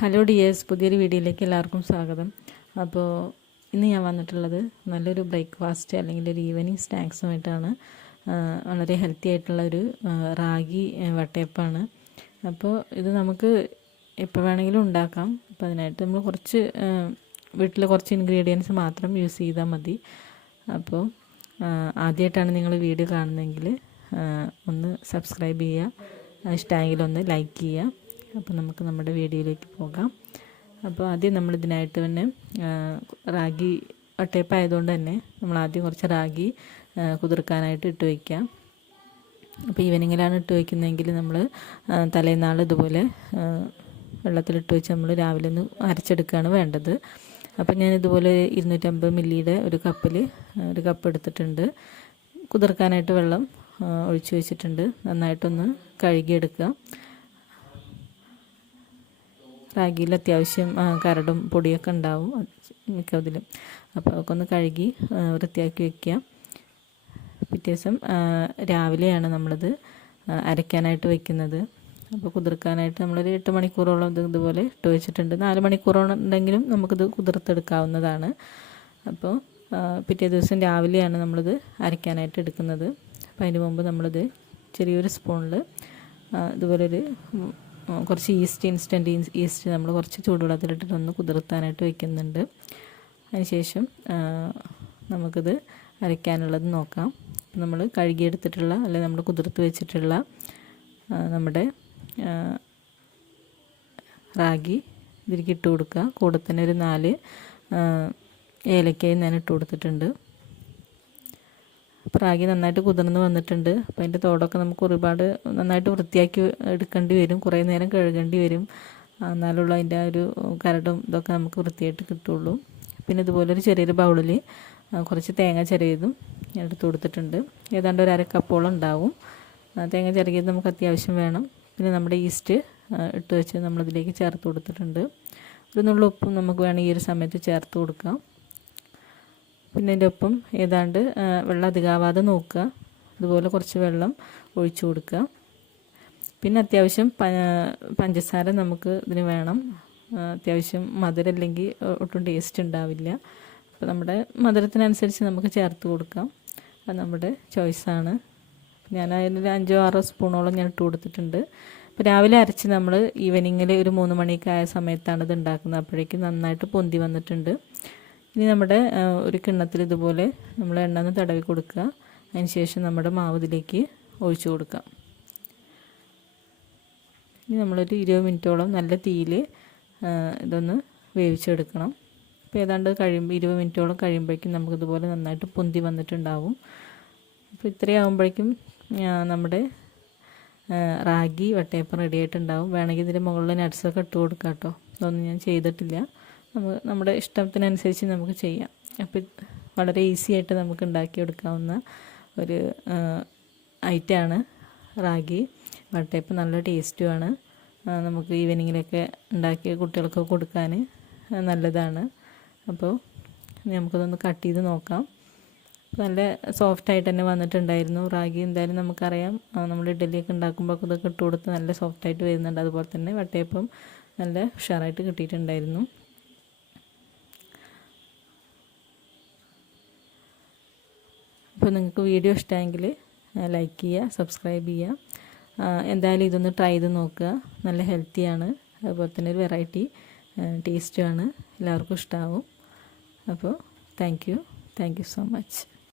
Hello dears, പുതിയൊരു വീഡിയോയിലേക്ക് എല്ലാവർക്കും സ്വാഗതം. അപ്പോൾ ഇന്ന് ഞാൻ വന്നിട്ടുള്ളത് നല്ലൊരു ബ്രേക്ക്ഫാസ്റ്റ് അല്ലെങ്കിൽ ഒരു ഈവനിങ് സ്നാക്സുമായിട്ടാണ്. വളരെ ഹെൽത്തി ആയിട്ടുള്ള ഒരു റാഗി വട്ടയപ്പമാണ്. അപ്പോൾ ഇത് നമുക്ക് എപ്പോൾ വേണമെങ്കിലും ഉണ്ടാക്കാം. അപ്പോൾ അതിനായിട്ട് നമ്മൾ വീട്ടിൽ കുറച്ച് ഇൻഗ്രീഡിയൻസ് മാത്രം യൂസ് ചെയ്താൽ മതി. അപ്പോൾ ആദ്യമായിട്ടാണ് നിങ്ങൾ വീഡിയോ കാണുന്നതെങ്കിൽ ഒന്ന് സബ്സ്ക്രൈബ് ചെയ്യുക, ഇഷ്ടമെങ്കിൽ ഒന്ന് ലൈക്ക് ചെയ്യുക. അപ്പോൾ നമുക്ക് നമ്മുടെ വീഡിയോയിലേക്ക് പോകാം. അപ്പോൾ ആദ്യം നമ്മളിതിനായിട്ട് തന്നെ റാഗി വട്ടയപ്പം ആയതുകൊണ്ട് തന്നെ നമ്മൾ ആദ്യം കുറച്ച് റാഗി കുതിർക്കാനായിട്ട് ഇട്ട് വയ്ക്കാം. അപ്പോൾ ഈവനിങ്ങിലാണ് ഇട്ട് വയ്ക്കുന്നതെങ്കിൽ നമ്മൾ തലേന്നാൾ ഇതുപോലെ വെള്ളത്തിലിട്ട് വെച്ച് നമ്മൾ രാവിലെ ഒന്ന് അരച്ചെടുക്കുകയാണ് വേണ്ടത്. അപ്പോൾ ഞാൻ ഇതുപോലെ 250 മില്ലിയുടെ ഒരു കപ്പ് എടുത്തിട്ടുണ്ട്. കുതിർക്കാനായിട്ട് വെള്ളം ഒഴിച്ച് വെച്ചിട്ടുണ്ട്. നന്നായിട്ടൊന്ന് കഴുകിയെടുക്കുക. റാഗിയിൽ അത്യാവശ്യം കരടും പൊടിയൊക്കെ ഉണ്ടാവും മിക്കതിലും. അപ്പോൾ അതൊക്കെ ഒന്ന് കഴുകി വൃത്തിയാക്കി വയ്ക്കുക. പിറ്റേ ദിവസം രാവിലെയാണ് നമ്മളിത് അരയ്ക്കാനായിട്ട് വയ്ക്കുന്നത്. അപ്പോൾ കുതിർക്കാനായിട്ട് നമ്മളൊരു 8 മണിക്കൂറോളം ഇതുപോലെ ഇട്ട് വെച്ചിട്ടുണ്ട്. 4 മണിക്കൂറോളം ഉണ്ടെങ്കിലും നമുക്കിത് കുതിർത്തെടുക്കാവുന്നതാണ്. അപ്പോൾ പിറ്റേ ദിവസം രാവിലെയാണ് നമ്മളിത് അരയ്ക്കാനായിട്ട് എടുക്കുന്നത്. അപ്പോൾ അതിന് മുമ്പ് നമ്മളിത് ചെറിയൊരു സ്പൂണിൽ ഇതുപോലൊരു കുറച്ച് ഇൻസ്റ്റൻറ്റ് ഈസ്റ്റ് നമ്മൾ കുറച്ച് ചൂടുവെള്ളത്തിലിട്ടിട്ടൊന്ന് കുതിർത്താനായിട്ട് വയ്ക്കുന്നുണ്ട്. അതിനുശേഷം നമുക്കിത് അരയ്ക്കാനുള്ളത് നോക്കാം. നമ്മൾ കഴുകിയെടുത്തിട്ടുള്ള അല്ലെങ്കിൽ നമ്മൾ കുതിർത്ത് വെച്ചിട്ടുള്ള നമ്മുടെ റാഗി ഇതിലേക്ക് ഇട്ട് കൊടുക്കുക. കൂടെ തന്നെ ഒരു 4 ഏലക്കയും ഞാൻ ഇട്ട് കൊടുത്തിട്ടുണ്ട്. അപ്പോൾ റാഗി നന്നായിട്ട് കുതിർന്ന് വന്നിട്ടുണ്ട്. അപ്പോൾ അതിൻ്റെ തോടൊക്കെ നമുക്ക് ഒരുപാട് നന്നായിട്ട് വൃത്തിയാക്കി എടുക്കേണ്ടി വരും, കുറേ നേരം കഴുകേണ്ടി വരും. എന്നാലുള്ള അതിൻ്റെ ഒരു കരടും ഇതൊക്കെ നമുക്ക് വൃത്തിയായിട്ട് കിട്ടുള്ളൂ. പിന്നെ ഇതുപോലെ ഒരു ചെറിയൊരു ബൗളിൽ കുറച്ച് തേങ്ങ ചിരകിയതും ഞാൻ എടുത്ത് കൊടുത്തിട്ടുണ്ട്. ഏതാണ്ട് ഒരു 1/2 കപ്പോളം ഉണ്ടാവും. തേങ്ങ ചിരകിയത് നമുക്ക് അത്യാവശ്യം വേണം. പിന്നെ നമ്മുടെ ഈസ്റ്റ് ഇട്ട് വെച്ച് നമ്മളിതിലേക്ക് ചേർത്ത് കൊടുത്തിട്ടുണ്ട്. ഒരു നുള്ളു ഉപ്പും നമുക്ക് വേണമെങ്കിൽ ഈ ഒരു സമയത്ത് ചേർത്ത് കൊടുക്കാം. പിന്നെ അതിൻ്റെ ഒപ്പം ഏതാണ്ട് വെള്ളം അധികമാവാതെ നോക്കുക. അതുപോലെ കുറച്ച് വെള്ളം ഒഴിച്ചു കൊടുക്കുക. പിന്നെ അത്യാവശ്യം പഞ്ചസാര നമുക്ക് ഇതിന് വേണം. അത്യാവശ്യം മധുരം അല്ലെങ്കിൽ ഒട്ടും ടേസ്റ്റ് ഉണ്ടാവില്ല. അപ്പോൾ നമ്മുടെ മധുരത്തിനനുസരിച്ച് നമുക്ക് ചേർത്ത് കൊടുക്കാം. അത് നമ്മുടെ ചോയ്സാണ്. ഞാൻ അതിൽ 5-6 സ്പൂണോളം ഞാൻ ഇട്ട് കൊടുത്തിട്ടുണ്ട്. അപ്പോൾ രാവിലെ അരച്ച് നമ്മൾ ഈവനിങ്ങിൽ ഒരു 3 മണിയൊക്കെ ആയ സമയത്താണ് ഇത് ഉണ്ടാക്കുന്നത്. അപ്പോഴേക്കും നന്നായിട്ട് പൊന്തി വന്നിട്ടുണ്ട്. ഇനി നമ്മുടെ ഒരു കിണ്ണത്തിൽ ഇതുപോലെ നമ്മൾ എണ്ണ ഒന്ന് തടവി കൊടുക്കുക. അതിന് ശേഷം നമ്മുടെ മാവ് ഇതിലേക്ക് ഒഴിച്ചു കൊടുക്കാം. ഇനി നമ്മളൊരു 20 മിനിറ്റോളം നല്ല തീയിൽ ഇതൊന്ന് വേവിച്ചെടുക്കണം. അപ്പോൾ ഏതാണ്ട് 20 മിനിറ്റോളം കഴിയുമ്പോഴേക്കും നമുക്കിതുപോലെ നന്നായിട്ട് പൊന്തി വന്നിട്ടുണ്ടാവും. അപ്പോൾ ഇത്രയാകുമ്പോഴേക്കും നമ്മുടെ റാഗി വട്ടയപ്പം റെഡി ആയിട്ടുണ്ടാവും. വേണമെങ്കിൽ ഇതിൻ്റെ മുകളിൽ നട്ട്സൊക്കെ ഇട്ട് കൊടുക്കാം കേട്ടോ. ഇതൊന്നും ഞാൻ ചെയ്തിട്ടില്ല. നമ്മുടെ ഇഷ്ടത്തിനനുസരിച്ച് നമുക്ക് ചെയ്യാം. അപ്പോൾ വളരെ ഈസി ആയിട്ട് നമുക്ക് ഉണ്ടാക്കിയെടുക്കാവുന്ന ഒരു ഐറ്റമാണ് റാഗി വട്ടയപ്പം. നല്ല ടേസ്റ്റുമാണ്. നമുക്ക് ഈവനിങ്ങിലൊക്കെ ഉണ്ടാക്കി കുട്ടികൾക്ക് കൊടുക്കാൻ നല്ലതാണ്. അപ്പോൾ നമുക്കതൊന്ന് കട്ട് ചെയ്ത് നോക്കാം. നല്ല സോഫ്റ്റായിട്ട് തന്നെ വന്നിട്ടുണ്ടായിരുന്നു. റാഗി എന്തായാലും നമുക്കറിയാം, നമ്മൾ ഇഡ്ഡലിയൊക്കെ ഉണ്ടാക്കുമ്പോൾ ഇതൊക്കെ ഇട്ട് കൊടുത്ത് നല്ല സോഫ്റ്റായിട്ട് വരുന്നുണ്ട്. അതുപോലെ തന്നെ വട്ടയപ്പം നല്ല ഉഷാറായിട്ട് കിട്ടിയിട്ടുണ്ടായിരുന്നു. അപ്പോൾ നിങ്ങൾക്ക് വീഡിയോ ഇഷ്ടമെങ്കിൽ ലൈക്ക് ചെയ്യുക, സബ്സ്ക്രൈബ് ചെയ്യുക. എന്തായാലും ഇതൊന്ന് ട്രൈ ചെയ്ത് നോക്കുക. നല്ല ഹെൽത്തിയാണ്, അതുപോലെ തന്നെ ഒരു വെറൈറ്റി ടേസ്റ്റുമാണ്. എല്ലാവർക്കും ഇഷ്ടമാവും. അപ്പോൾ താങ്ക് യു സോ മച്ച്.